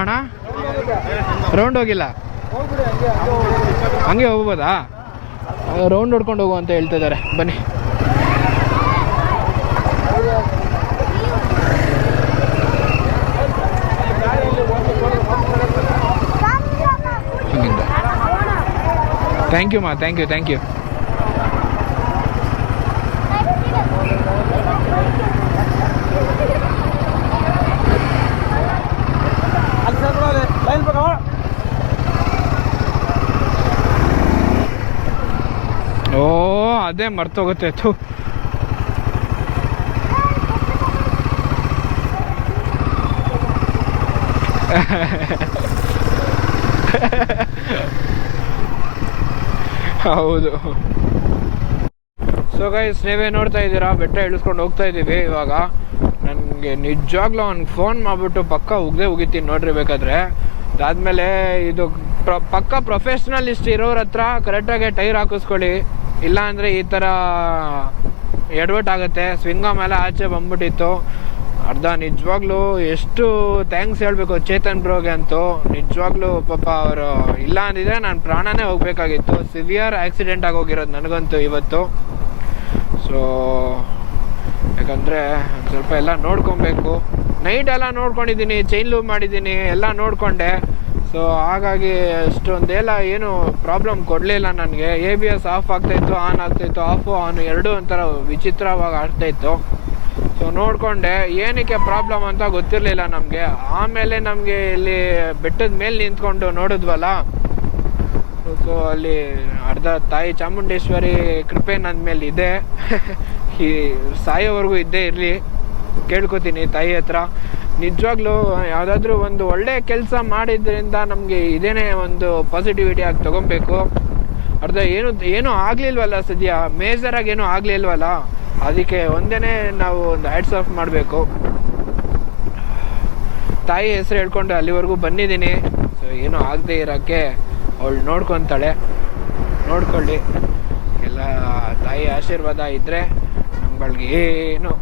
ಅಣ್ಣ ರೌಂಡ್ ಹೋಗಿಲ್ಲ, ಹಂಗೆ ಹೋಗ್ಬೋದಾ? ರೌಂಡ್ ಹೊಡ್ಕೊಂಡು ಹೋಗು ಅಂತ ಹೇಳ್ತಿದ್ದಾರೆ. ಬನ್ನಿ. ಥ್ಯಾಂಕ್ ಯು ಮಾ, ಥ್ಯಾಂಕ್ ಯು, ಥ್ಯಾಂಕ್ ಯು. ಓ ಅದೇ ಮರ್ತೋಗುತ್ತೆ. ಹೌದು. ಸೊ ಗೈಸ್, ನೀವೇ ನೋಡ್ತಾ ಇದ್ದೀರಾ, ಬೆಟ್ಟ ಇಳಿಸ್ಕೊಂಡು ಹೋಗ್ತಾ ಇದ್ದೀವಿ ಇವಾಗ. ನನಗೆ ನಿಜವಾಗ್ಲೂ ಅವ್ನಿಗೆ ಫೋನ್ ಮಾಡಿಬಿಟ್ಟು ಪಕ್ಕ ಉಗಿತೀನಿ ನೋಡ್ರಿ ಬೇಕಾದ್ರೆ. ಅದಾದಮೇಲೆ ಇದು ಪಕ್ಕ ಪ್ರೊಫೆಷ್ನಲಿಸ್ಟ್ ಇರೋರ ಹತ್ರ ಕರೆಕ್ಟಾಗಿ ಟೈರ್ ಹಾಕಿಸ್ಕೊಳ್ಳಿ, ಇಲ್ಲ ಅಂದರೆ ಈ ಥರ ಎಡ್ವರ್ಟ್ ಆಗುತ್ತೆ. ಸ್ವಿಂಗ ಮೇಲೆ ಆಚೆ ಬಂದ್ಬಿಟ್ಟಿತ್ತು ಅರ್ಧ. ನಿಜವಾಗ್ಲೂ ಎಷ್ಟು ಥ್ಯಾಂಕ್ಸ್ ಹೇಳಬೇಕು ಚೇತನ್ ಬ್ರೋಗೆ ಅಂತೂ. ನಿಜವಾಗ್ಲೂ ಪಾಪ ಅವರು ಇಲ್ಲ ಅಂದಿದ್ರೆ ನಾನು ಪ್ರಾಣನೇ ಹೋಗ್ಬೇಕಾಗಿತ್ತು. ಸಿವಿಯರ್ ಆಕ್ಸಿಡೆಂಟ್ ಆಗೋಗಿರೋದು ನನಗಂತೂ ಇವತ್ತು. ಸೊ ಯಾಕಂದರೆ ಸ್ವಲ್ಪ ಎಲ್ಲ ನೋಡ್ಕೊಬೇಕು. ನೈಟ್ ಎಲ್ಲ ನೋಡ್ಕೊಂಡಿದ್ದೀನಿ, ಚೈನ್ ಲೂಪ್ ಮಾಡಿದ್ದೀನಿ, ಎಲ್ಲ ನೋಡಿಕೊಂಡೆ. ಸೊ ಹಾಗಾಗಿ ಅಷ್ಟೊಂದೆಲ್ಲ ಏನು ಪ್ರಾಬ್ಲಮ್ ಕೊಡಲಿಲ್ಲ ನನಗೆ. ABS ಆಫ್ ಆಗ್ತಾಯಿತ್ತು, ಆನ್ ಆಗ್ತಾಯಿತ್ತು, ಆಫು ಆನ್ ಎರಡೂ ಒಂಥರ ವಿಚಿತ್ರವಾಗಿ ಆಗ್ತಾಯಿತ್ತು. ಸೊ ನೋಡಿಕೊಂಡೆ, ಏನಕ್ಕೆ ಪ್ರಾಬ್ಲಮ್ ಅಂತ ಗೊತ್ತಿರಲಿಲ್ಲ ನಮಗೆ. ಆಮೇಲೆ ನಮಗೆ ಇಲ್ಲಿ ಬೆಟ್ಟದ ಮೇಲೆ ನಿಂತ್ಕೊಂಡು ನೋಡಿದ್ವಲ್ಲ, ಸೊ ಅಲ್ಲಿ ಅರ್ಧ ತಾಯಿ ಚಾಮುಂಡೇಶ್ವರಿ ಕೃಪೆ ನನ್ನ ಮೇಲೆ ಇದೆ. ಈ ಸಾಯೋವರೆಗೂ ಇದ್ದೇ ಇರಲಿ ಕೇಳ್ಕೊತೀನಿ ತಾಯಿ ಹತ್ರ. ನಿಜವಾಗ್ಲೂ ಯಾವುದಾದ್ರೂ ಒಂದು ಒಳ್ಳೆ ಕೆಲಸ ಮಾಡಿದ್ರಿಂದ ನಮಗೆ ಇದೇನೇ ಒಂದು ಪಾಸಿಟಿವಿಟಿ ಆಗಿ ತೊಗೊಬೇಕು. ಅರ್ಧ ಏನೂ ಆಗಲಿಲ್ವಲ್ಲ, ಸದ್ಯ ಮೇಜರಾಗಿ ಏನೂ ಆಗಲಿಲ್ವಲ್ಲ, ಅದಕ್ಕೆ ಒಂದೇ ನಾವು ಒಂದು ಹ್ಯಾಟ್ಸ್ ಆಫ್ ಮಾಡಬೇಕು. ತಾಯಿ ಹೆಸರು ಹೇಳ್ಕೊಂಡು ಅಲ್ಲಿವರೆಗೂ ಬಂದಿದ್ದೀನಿ. ಸೊ ಏನೂ ಆಗದೆ ಇರೋಕ್ಕೆ ಅವಳು ನೋಡ್ಕೊತಾಳೆ, ನೋಡ್ಕೊಳ್ಳಿ. ಎಲ್ಲ ತಾಯಿ ಆಶೀರ್ವಾದ ಇದ್ದರೆ ನಮ್ಗಳಿಗೆ ಏನು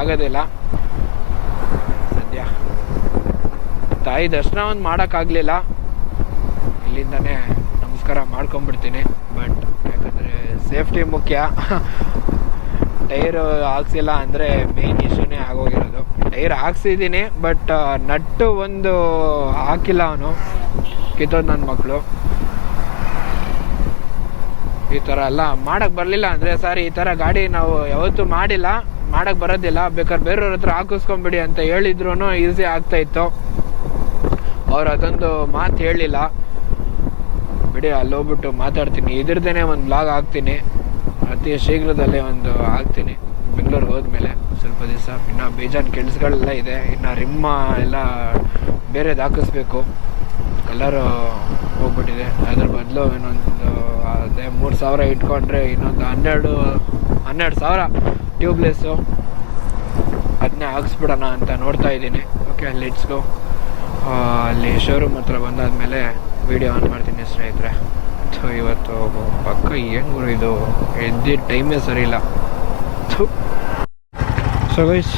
ಆಗೋದಿಲ್ಲ. ಸದ್ಯ ತಾಯಿ ದರ್ಶನ ಒಂದು ಮಾಡೋಕ್ಕಾಗಲಿಲ್ಲ, ಇಲ್ಲಿಂದನೇ ನಮಸ್ಕಾರ ಮಾಡ್ಕೊಂಬಿಡ್ತೀನಿ. ಬಟ್ ಯಾಕಂದರೆ ಸೇಫ್ಟಿ ಮುಖ್ಯ. ಟೈರು ಹಾಕ್ಸಿಲ್ಲ ಅಂದರೆ ಮೇನ್ ಇಶ್ಯೂನೇ ಆಗೋಗಿರೋದು. ಟೈರ್ ಹಾಕ್ಸಿದ್ದೀನಿ, ಬಟ್ ನಟ್ಟು ಒಂದು ಹಾಕಿಲ್ಲ ಅವನು, ಕಿತ್ತೋದು ನನ್ನ ಮಕ್ಕಳು. ಈ ಥರ ಎಲ್ಲ ಮಾಡೋಕ್ಕೆ ಬರಲಿಲ್ಲ ಅಂದರೆ ಸಾರಿ, ಈ ಥರ ಗಾಡಿ ನಾವು ಯಾವತ್ತೂ ಮಾಡಿಲ್ಲ, ಮಾಡೋಕ್ಕೆ ಬರೋದಿಲ್ಲ. ಬೇಕಾದ್ರೆ ಬೇರೆಯವ್ರ ಹತ್ರ ಹಾಕಿಸ್ಕೊಂಬಿಡಿ ಅಂತ ಹೇಳಿದ್ರು ಈಸಿ ಆಗ್ತಾಯಿತ್ತು. ಅವ್ರು ಅದೊಂದು ಮಾತು ಹೇಳಿಲ್ಲ. ಬಿಡಿ, ಅಲ್ಲೋಗ್ಬಿಟ್ಟು ಮಾತಾಡ್ತೀನಿ. ಇದ್ರದ್ದೇನೆ ಒಂದು ಬ್ಲಾಗ್ ಹಾಕ್ತೀನಿ, ಅತಿ ಶೀಘ್ರದಲ್ಲೇ ಒಂದು ಹಾಕ್ತೀನಿ. ಬೆಂಗಳೂರಿಗೆ ಹೋದ್ಮೇಲೆ ಸ್ವಲ್ಪ ದಿವಸ ಇನ್ನು ಬೇಜಾನ್ ಕೆಲಸಗಳೆಲ್ಲ ಇದೆ. ಇನ್ನು ರಿಮ್ಮ ಎಲ್ಲ ಬೇರೆದು ಹಾಕಿಸ್ಬೇಕು, ಕಲರು ಹೋಗ್ಬಿಟ್ಟಿದೆ. ಅದ್ರ ಬದಲು ಇನ್ನೊಂದು ಅದೇ 3,000 ಇಟ್ಕೊಂಡ್ರೆ ಇನ್ನೊಂದು 12,000 ಟ್ಯೂಬ್ಲೆಸ್ಸು ಅದನ್ನೇ ಹಾಕ್ಸ್ಬಿಡೋಣ ಅಂತ ನೋಡ್ತಾ ಇದ್ದೀನಿ. Okay, let's go. ಅಲ್ಲಿ ಶೋರೂಮ್ ಹತ್ರ ಬಂದಾದಮೇಲೆ ವಿಡಿಯೋ ಆನ್ ಮಾಡ್ತೀನಿ ಸ್ನೇಹಿತರೆ. ಸೊ ಇವತ್ತು ಪಕ್ಕ ಏನು ಗುರು ಇದು, ಎದ್ದಿದ್ದ ಟೈಮೇ ಸರಿ ಇಲ್ಲ. ಸೊ ಗೈಸ್,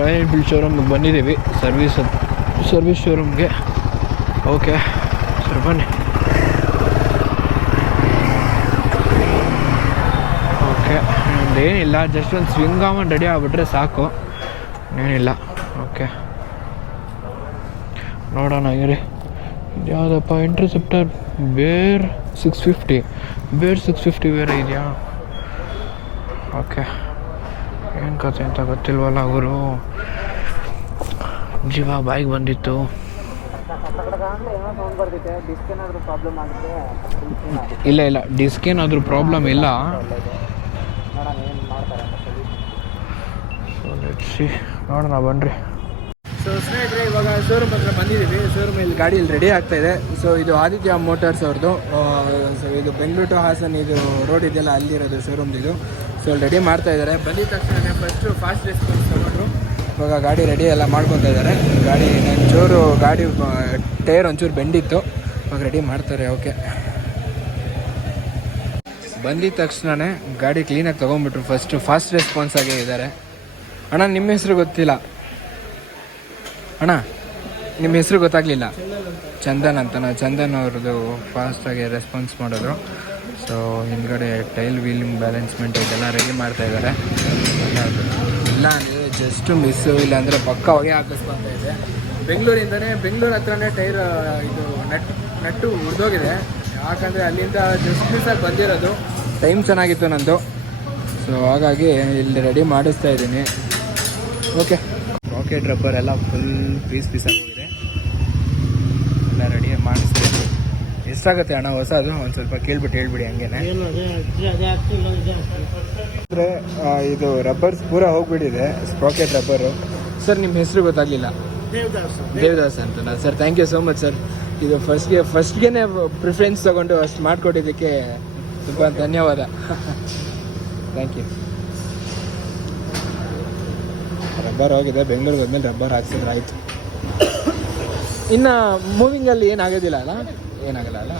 ರಾಯಲ್ ಎನ್ಫೀಲ್ಡ್ ಶೋರೂಮ್ಗೆ ಬಂದಿದ್ದೀವಿ, ಸರ್ವಿಸ್ ಶೋರೂಮ್ಗೆ. ಓಕೆ ಸರ್, ಬನ್ನಿ. ಓಕೆ, ಏನಿಲ್ಲ, ಜಸ್ಟ್ ಒಂದು ಸ್ವಿಂಗ್ ಆನ್ ರೆಡಿ ಆಗಿಬಿಟ್ರೆ ಸಾಕು, ಏನಿಲ್ಲ. ಓಕೆ, ನೋಡೋಣ ಇರಿ. ಯಾವುದಪ್ಪ, ಇಂಟರ್ಸೆಪ್ಟರ್ ಬೇರ್ 650 ಬೇರೆ ಇದೆಯಾ? ಓಕೆ, ಏನು ಕತೆ ಅಂತ ಗೊತ್ತಿಲ್ವಲ್ಲ ಗುರು. ಜೀವ ಬಾಯಿಗೆ ಬಂದಿತ್ತು. ಇಲ್ಲ ಡಿಸ್ಕ್ ಏನಾದರೂ ಪ್ರಾಬ್ಲಮ್ ಇಲ್ಲ. ಸೊ ಲೆಟ್ಸ್ ಸಿ, ನೋಡೋಣ ಬನ್ನಿರಿ. ಸೊ ಸ್ನೇಹಿತರೆ, ಇವಾಗ ಶೋರೂಮ್ ಹತ್ರ ಬಂದಿದ್ದೀವಿ. ಶೋರೂಮಲ್ಲಿ ಗಾಡಿ ಇಲ್ಲಿ ರೆಡಿ ಆಗ್ತಾಯಿದೆ. ಸೊ ಇದು ಆದಿತ್ಯ ಮೋಟರ್ಸ್ ಅವ್ರದ್ದು. ಸೊ ಇದು ಬೆಂಗಳೂರು ಟು ಹಾಸನ್ ಇದು ರೋಡ್ ಇದೆಯಲ್ಲ, ಅಲ್ಲಿರೋದು ಶೋರೂಮ್ದು ಇದು. ಸೊ ಅಲ್ಲಿ ರೆಡಿ ಮಾಡ್ತಾ ಇದ್ದಾರೆ. ಬಂದಿದ ತಕ್ಷಣ ಫಸ್ಟು ಫಾಸ್ಟ್ ರೆಸ್ಪಾನ್ಸ್ ತೊಗೊಂಡ್ರು. ಇವಾಗ ಗಾಡಿ ರೆಡಿ ಎಲ್ಲ ಮಾಡ್ಕೊತಾ ಇದ್ದಾರೆ. ಗಾಡಿ ಗಾಡಿ ಟೈರ್ ಒಂಚೂರು ಬೆಂಡಿತ್ತು, ಇವಾಗ ರೆಡಿ ಮಾಡ್ತಾರೆ. ಓಕೆ, ಬಂದಿದ ತಕ್ಷಣವೇ ಗಾಡಿ ಕ್ಲೀನಾಗಿ ತೊಗೊಂಡ್ಬಿಟ್ರು. ಫಸ್ಟು ಫಾಸ್ಟ್ ರೆಸ್ಪಾನ್ಸ್ ಆಗೇ ಇದ್ದಾರೆ. ಅಣ್ಣ, ನಿಮ್ಮ ಹೆಸರು ಗೊತ್ತಿಲ್ಲ ಅಣ್ಣ, ನಿಮ್ಮ ಹೆಸರು ಗೊತ್ತಾಗಲಿಲ್ಲ. ಚಂದನ್ ಅಂತನಾ? ಚಂದನ್ ಅವ್ರದ್ದು ಫಾಸ್ಟಾಗಿ ರೆಸ್ಪಾನ್ಸ್ ಮಾಡಿದ್ರು. ಸೊ ಹಿಂದ್ಗಡೆ ಟೈಲ್ ವೀಲಿಂಗ್ ಬ್ಯಾಲೆನ್ಸ್ಮೆಂಟ್ ಇದೆಲ್ಲ ರೆಡಿ ಮಾಡ್ತಾಯಿದ್ದಾರೆ. ಇಲ್ಲ ಅಂದರೆ ಜಸ್ಟ್ ಮಿಸ್ಸು, ಇಲ್ಲ ಅಂದರೆ ಪಕ್ಕ ಹೊಗೆ ಹಾಕಿಸ್ಕೊಂತ ಇದೆ. ಬೆಂಗಳೂರು ಹತ್ರನೇ ಟೈರ್ ಇದು ನಟ್ಟು ಉರಿದೋಗಿದೆ. ಯಾಕಂದರೆ ಅಲ್ಲಿಂದ ಜಸ್ಟ್ ಮಿಸ್ಸಾಗಿ ಬಂದಿರೋದು. ಟೈಮ್ ಚೆನ್ನಾಗಿತ್ತು ನಂದು, ಸೊ ಹಾಗಾಗಿ ಇಲ್ಲಿ ರೆಡಿ ಮಾಡಿಸ್ತಾ ಇದ್ದೀನಿ. ಓಕೆ, ರಾಕೆಟ್ ರಬ್ಬರ್ ಎಲ್ಲ ಫುಲ್ ಪೀಸಾಗಿ ಹೋಗಿದೆ. ಎಲ್ಲ ರೆಡಿ ಮಾಡಿಸ್ತೀನಿ. ಎಷ್ಟಾಗುತ್ತೆ ಅಣ್ಣ ಹೊಸದು? ಒಂದು ಸ್ವಲ್ಪ ಕೇಳ್ಬಿಟ್ಟು ಹೇಳ್ಬಿಡಿ ಹಂಗೇನೆ. ಅಂದರೆ ಇದು ರಬ್ಬರ್ಸ್ ಪೂರ ಹೋಗ್ಬಿಟ್ಟಿದೆ, ಸ್ಪ್ರಾಕೆಟ್ ರಬ್ಬರು. ಸರ್ ನಿಮ್ಮ ಹೆಸರು ಗೊತ್ತಾಗಲಿಲ್ಲ. ದೇವದಾಸ್ ಅಂತನಾ? Sir thank you so much sir. ಇದು ಫಸ್ಟ್ಗೆ ಪ್ರಿಫರೆನ್ಸ್ ತೊಗೊಂಡು ಅಷ್ಟು ಮಾಡಿಕೊಟ್ಟಿದ್ದಕ್ಕೆ ತುಂಬ ಧನ್ಯವಾದ. Thank you. ರಬ್ಬರ್ ಹೋಗಿದೆ, ಬೆಂಗಳೂರಿಗೆ ಹೋದ್ಮೇಲೆ ರಬ್ಬರ್ ಹಾಕ್ಸಿದ್ರೆ ಆಯಿತು. ಇನ್ನು ಮೂವಿಂಗಲ್ಲಿ ಏನಾಗೋದಿಲ್ಲ ಅಲ್ಲ? ಏನಾಗಲ್ಲ ಅಲ್ಲ?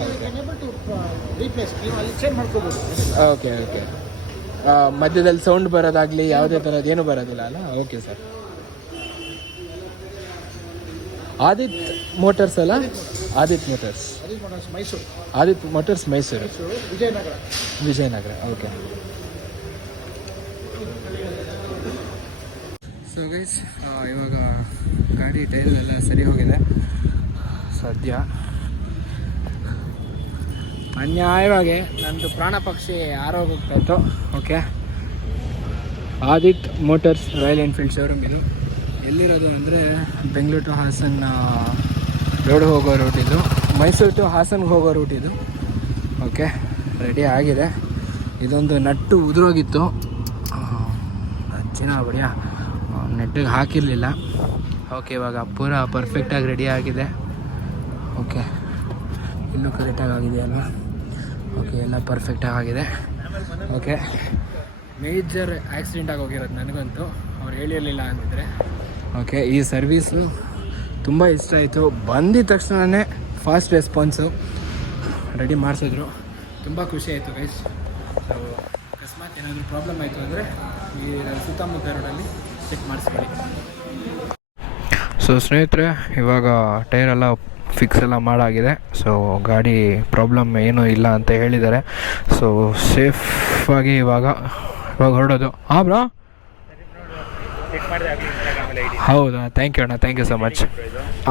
Okay okay. ಮಧ್ಯದಲ್ಲಿ ಸೌಂಡ್ ಬರೋದಾಗಲಿ ಯಾವುದೇ ಥರದ್ದು ಏನೂ ಬರೋದಿಲ್ಲ ಅಲ್ಲ? Okay sir. ಆದಿತ್ ಮೋಟರ್ಸ್ ಅಲ್ಲ? Adith motors Mysuru. Adith motors Mysuru, Vijayanagar. Okay. So guys, ಇವಾಗ ಗಾಡಿ ಟೈಲೆಲ್ಲ ಸರಿ ಹೋಗಿದೆ ಸದ್ಯ. ಅನ್ಯಾಯವಾಗಿ ನಂದು ಪ್ರಾಣ ಪಕ್ಷಿ ಆರೋಗ್ತಾಯಿತ್ತು. Okay, Adith motors Royal Enfield showroom ಇದು. ಎಲ್ಲಿರೋದು ಅಂದರೆ ಬೆಂಗಳೂರು ಟು ಹಾಸನ ರೋಡ್ ಹೋಗೋ ರೂಟ್ ಇದು, ಮೈಸೂರು ಟು ಹಾಸನ್ಗೆ ಹೋಗೋ ರೂಟ್ ಇದು. ಓಕೆ, ರೆಡಿ ಆಗಿದೆ. ಇದೊಂದು ನಟ್ಟು ಉದುರೋಗಿತ್ತು, ಚಿನ್ನ ಬಡಿಯ ನೆಟ್ಟಿಗೆ ಹಾಕಿರಲಿಲ್ಲ. ಓಕೆ, ಇವಾಗ ಪೂರ ಪರ್ಫೆಕ್ಟಾಗಿ ರೆಡಿ ಆಗಿದೆ. ಓಕೆ, ಇನ್ನೂ ಕರೆಕ್ಟಾಗಿ ಆಗಿದೆಯಲ್ಲ? ಓಕೆ, ಎಲ್ಲ ಪರ್ಫೆಕ್ಟಾಗಿ ಆಗಿದೆ. ಓಕೆ, ಮೇಜರ್ ಆಕ್ಸಿಡೆಂಟ್ ಆಗಿ ಹೋಗಿರೋದು ನನಗಂತೂ, ಅವ್ರು ಹೇಳಿರಲಿಲ್ಲ ಅಂತಿದ್ರೆ. ಓಕೆ, ಈ ಸರ್ವೀಸು ತುಂಬ ಇಷ್ಟ ಆಯಿತು. ಬಂದಿದ ತಕ್ಷಣವೇ ಫಾಸ್ಟ್ ರೆಸ್ಪಾನ್ಸು, ರೆಡಿ ಮಾಡಿಸಿದ್ರು. ತುಂಬ ಖುಷಿ ಆಯಿತು ಗೈಸ್. ಸೊ ಅಕಸ್ಮಾತ್ ಏನಾದರೂ ಪ್ರಾಬ್ಲಮ್ ಆಯಿತು ಅಂದರೆ ಈ ಸುತ್ತಮುತ್ತ ರೋಡಲ್ಲಿ ಚೆಕ್ ಮಾಡಿಸ್ಕೊಳ್ಳಿ. ಸೊ ಸ್ನೇಹಿತರೆ, ಇವಾಗ ಟೈರೆಲ್ಲ ಫಿಕ್ಸ್ ಎಲ್ಲ ಮಾಡಾಗಿದೆ. ಸೊ ಗಾಡಿ ಪ್ರಾಬ್ಲಮ್ ಏನೂ ಇಲ್ಲ ಅಂತ ಹೇಳಿದ್ದಾರೆ. ಸೊ ಸೇಫಾಗಿ ಇವಾಗ ಹೊರಡೋದು. ಹಾಂ ಬ್ರೋ, ಹೌದಾ? ಥ್ಯಾಂಕ್ ಯು ಅಣ್ಣ, ಥ್ಯಾಂಕ್ ಯು ಸೊ ಮಚ್.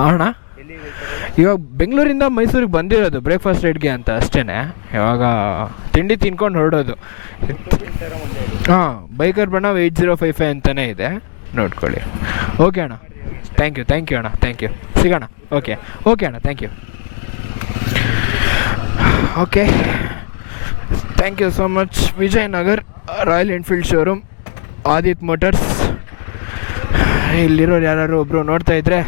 ಅಣ್ಣ ಇವಾಗ ಬೆಂಗಳೂರಿಂದ ಮೈಸೂರಿಗೆ ಬಂದಿರೋದು ಬ್ರೇಕ್ಫಾಸ್ಟ್ ರೈಡ್ಗೆ ಅಂತ ಅಷ್ಟೇ. ಇವಾಗ ತಿಂಡಿ ತಿನ್ಕೊಂಡು ಹೊರಡೋದು. ಹಾಂ, ಬೈಕರ್ ಬಣ್ಣ 8055 ಅಂತಲೇ ಇದೆ, ನೋಡ್ಕೊಳ್ಳಿ. ಓಕೆ ಅಣ್ಣ, ಥ್ಯಾಂಕ್ ಯು ಅಣ್ಣ, ಥ್ಯಾಂಕ್ ಯು. ಸಿಗೋಣ. ಓಕೆ ಅಣ್ಣ, thank you. Okay, thank you so much. Vijayanagar Royal Enfield showroom, Adith motors. ಇಲ್ಲಿರೋರು ಯಾರು ಒಬ್ಬರು ನೋಡ್ತಾ ಇದ್ದರೆ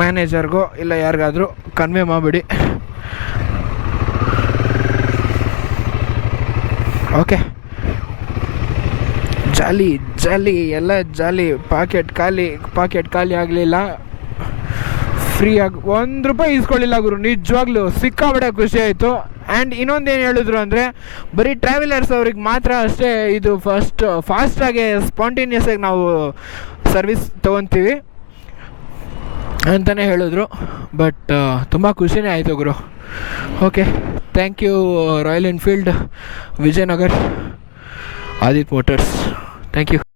ಮ್ಯಾನೇಜರ್ಗೋ ಇಲ್ಲ ಯಾರಿಗಾದರೂ ಕನ್ವೆ ಮಾಡಿಬಿಡಿ. ಓಕೆ, ಜಾಲಿ ಎಲ್ಲ ಜಾಲಿ. ಪಾಕೆಟ್ ಖಾಲಿ ಆಗಲಿಲ್ಲ. ಫ್ರೀಯಾಗಿ ₹1 ಇಸ್ಕೊಳ್ಳಿಲ್ಲ ಗುರು, ನಿಜವಾಗ್ಲೂ ಸಿಕ್ಕಾಬಡೆ ಖುಷಿ ಆಯಿತು. ಆ್ಯಂಡ್ ಇನ್ನೊಂದೇನು ಹೇಳಿದ್ರು ಅಂದರೆ, ಬರೀ ಟ್ರಾವೆಲರ್ಸ್ ಅವ್ರಿಗೆ ಮಾತ್ರ ಅಷ್ಟೇ ಇದು ಫಾಸ್ಟಾಗಿ ಸ್ಪಾಂಟೇನಿಯಸ್ ಆಗಿ ನಾವು ಸರ್ವಿಸ್ ತೊಗೊತೀವಿ ಅಂತಲೇ ಹೇಳಿದ್ರು. ಬಟ್ ತುಂಬ ಖುಷಿನೇ ಆಯಿತು ಗುರು. Okay, thank you Royal Enfield, Vijayanagar, Adith motors. Thank you.